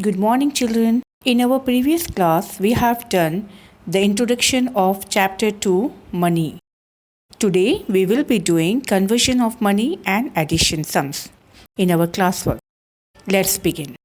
Good morning, children. In our previous class, we have done the introduction of Chapter 2, Money. Today, we will be doing conversion of money and addition sums in our classwork. Let's begin.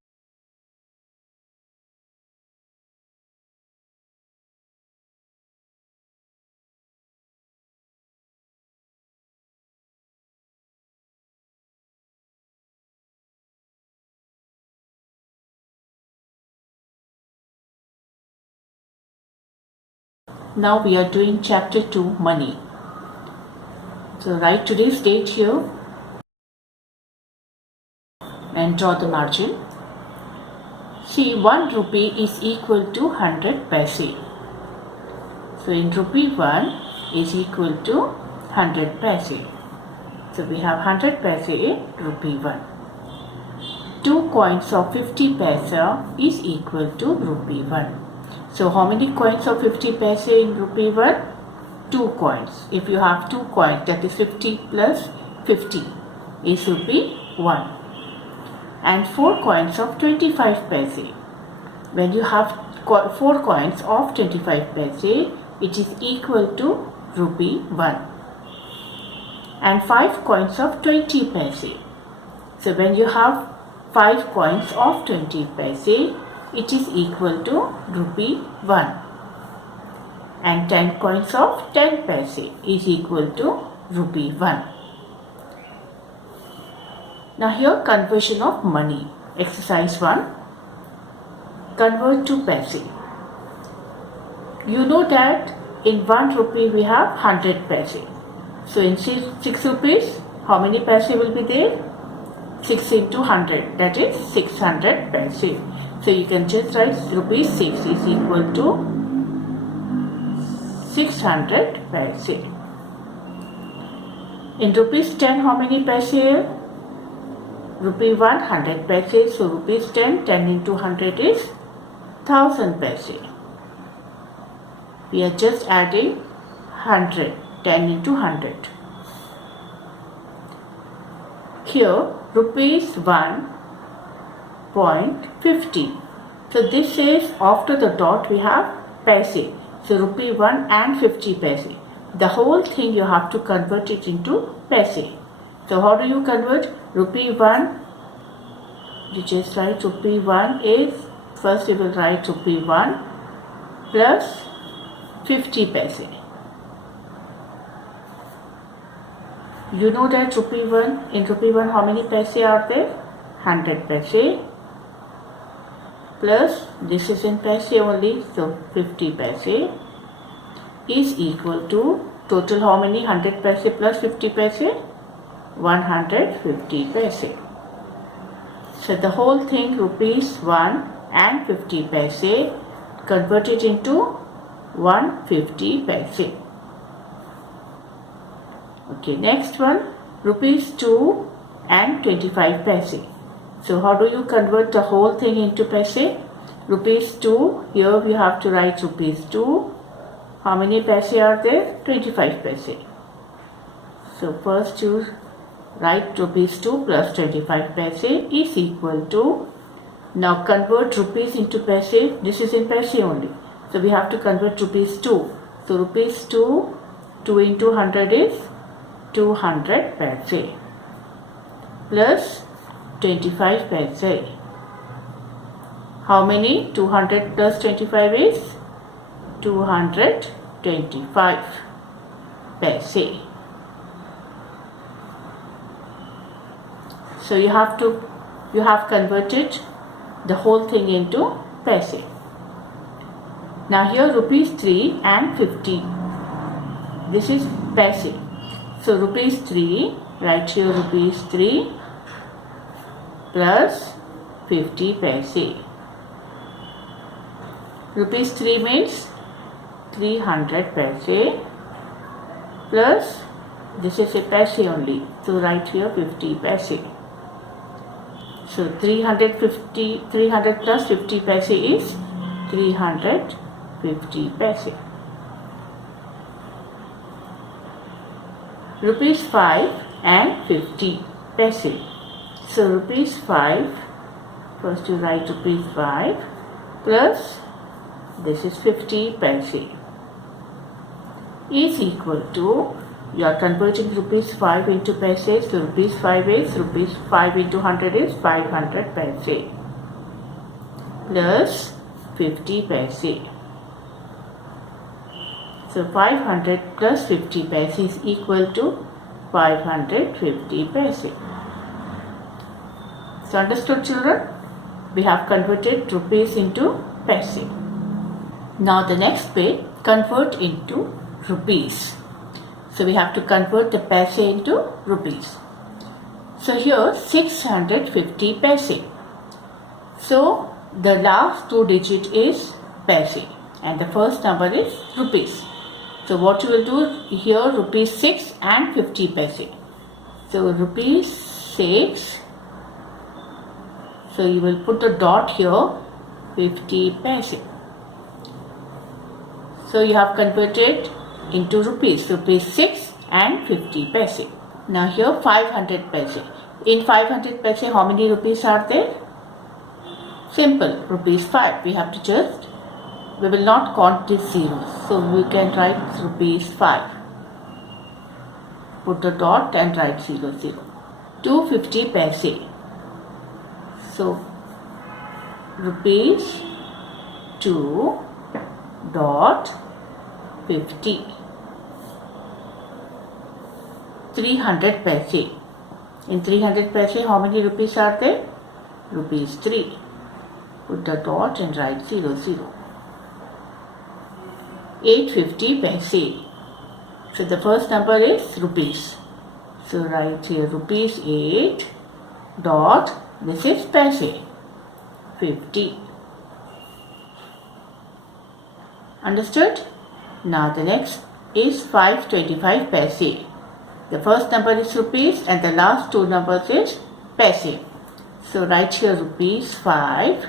Now we are doing Chapter 2, Money. So write today's date here and draw the margin. See, 1 rupee is equal to 100 paise. So in rupee 1 is equal to 100 paise. So we have 100 paise in rupee 1. 2 coins of 50 paise is equal to rupee 1. So how many coins of 50 paise in rupee 1? 2 coins. If you have 2 coins, that is 50 plus 50 is rupee 1. And 4 coins of 25 paise. When you have 4 coins of 25 paise, it is equal to rupee 1. And 5 coins of 20 paise. So when you have 5 coins of 20 paise, it is equal to rupee 1. And 10 coins of 10 paise is equal to rupee 1. Now here conversion of money. Exercise 1. Convert to paise. You know that in 1 rupee we have 100 paise. So in 6 rupees, how many paise will be there? 6 into 100, that is 600 paise. So you can just write rupees 6 is equal to 600 paise. In rupees 10, how many paise here? Rupee 1, 100 paise. So rupees 10, 10 into 100 is 1000 paise. We are just adding 100, 10 into 100. Here, rupees 1.50. So this is after the dot we have paise. So rupee 1 and 50 paise. The whole thing you have to convert it into paise. So how do you convert? Rupee 1, you just write rupee 1 is, first you will write rupee 1 plus 50 paise. You know that rupee 1, in rupee 1 how many paise are there? 100 paise plus, this is in paise only, so 50 paise is equal to, total how many? 100 paise plus 50 paise? 150 paise. So the whole thing rupees 1 and 50 paise converted into 150 paise. Okay, next one, rupees 2 and 25 paise. So how do you convert the whole thing into paise? Rupees 2, here we have to write rupees 2. How many paise are there? 25 paise. So first you write rupees 2 plus 25 paise is equal to, now convert rupees into paise. This is in paise only. So we have to convert rupees 2. So rupees 2, 2 into 100 is 200 paise plus 25 paise. How many? 200 plus 25 is 225 paise. So you have converted the whole thing into paise. Now here rupees 3 and 50. This is paise. So rupees 3, write here rupees 3 plus 50 paise. Rupees 3 means 300 paise plus, this is a paise only, so write here 50 paise. So 300 plus 50 paise is 350 paise. Rupees 5 and 50 paise. So rupees 5, First you write rupees 5 plus this is 50 paise is equal to, you are converting rupees 5 into paise, so rupees 5 is rupees 5 into 100 is 500 paise plus 50 paise. So 500 plus 50 paise is equal to 550 paise. So understood, children? We have converted rupees into paise. Now the next bit, convert into rupees. So we have to convert the paise into rupees. So here 650 paise. So the last two digit is paise and the first number is rupees. So what you will do here, rupees 6 and 50 paise. So rupees 6. So you will put the dot here, 50 paise. So you have converted into rupees, rupees 6 and 50 paise. Now here 500 paise. In 500 paise, how many rupees are there? Simple, rupees 5. We have to just, we will not count these zeros. So we can write rupees 5. Put the dot and write 0, 0. 250 paise. So rupees 2 dot 50. 300 paise. In 300 paise, how many rupees are there? Rupees 3. Put the dot and write 0, 0. 850 paise. So the first number is rupees. So write here rupees 8 dot, this is paise, 50. Understood? Now the next is 525 paise. The first number is rupees and the last two numbers is paise. So write here rupees 5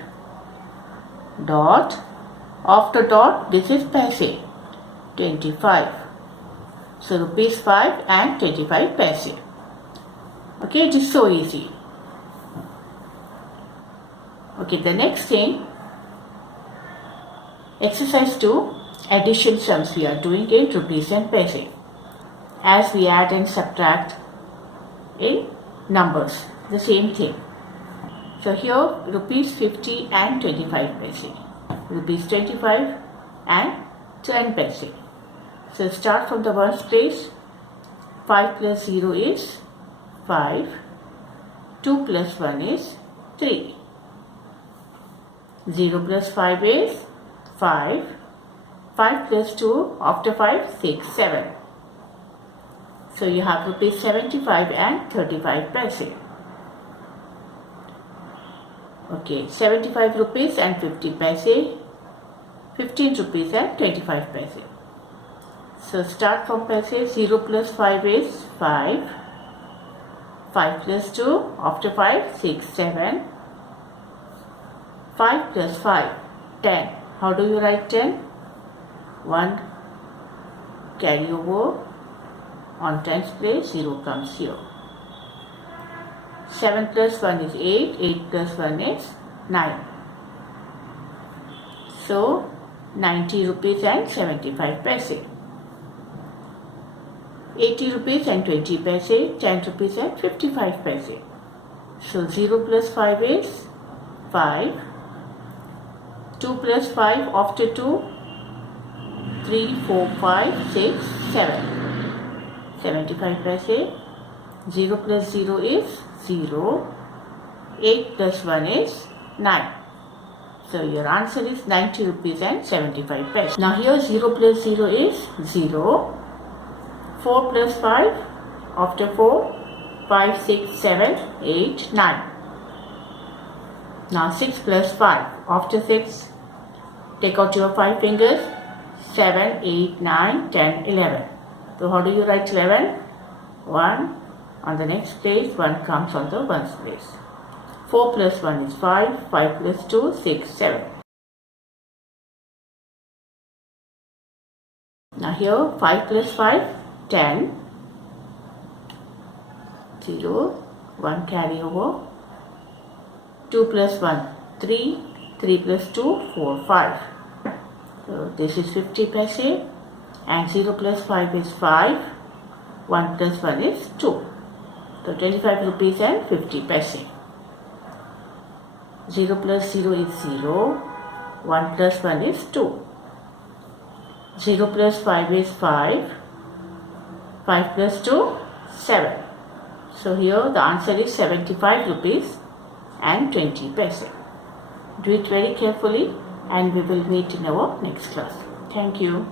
dot, after dot this is paise, 25. So rupees 5 and 25 paise. Okay, it is so easy. Okay, the next thing, exercise 2, addition sums we are doing in rupees and paise. As we add and subtract in numbers, the same thing. So here rupees 50 and 25 paise, rupees 25 and 10 paise. So start from the ones place. 5 plus 0 is 5, 2 plus 1 is 3, 0 plus 5 is 5, 5 plus 2 after 5, 6, 7. So you have rupees 75 and 35 paise. Okay, 75 rupees and 50 paise, 15 rupees and 25 paise. So start from paise. 0 plus 5 is 5, 5 plus 2 after 5, 6, 7, 5 plus 5, 10. How do you write 10? 1 carry over, on 10's place 0 comes here. 7 plus 1 is 8, 8 plus 1 is 9. So 90 rupees and 75 paise. 80 rupees and 20 paise, 10 rupees and 55 paise. So 0 plus 5 is 5, 2 plus 5 after 2, 3, 4, 5, 6, 7. 75 paise. 0 plus 0 is 0. 8 plus 1 is 9. So your answer is 90 rupees and 75 paise. Now here 0 plus 0 is 0. 4 plus 5 after 4, 5, 6, 7, 8, 9. Now 6 plus 5 after 6, take out your 5 fingers, 7, 8, 9, 10, 11. So how do you write 11? 1 on the next place, 1 comes on the ones place. 4 plus 1 is 5, 5 plus 2, 6, 7. Now here 5 plus 5, 10, 0, 1 carry over, 2 plus 1, 3, 3 plus 2, 4, 5. So this is 50 paise, and 0 plus 5 is 5, 1 plus 1 is 2. So 25 rupees and 50 paise. 0 plus 0 is 0, 1 plus 1 is 2. 0 plus 5 is 5, 5 plus 2, 7. So here the answer is 75 rupees and 20 paise. Do it very carefully, and we will meet in our next class. Thank you.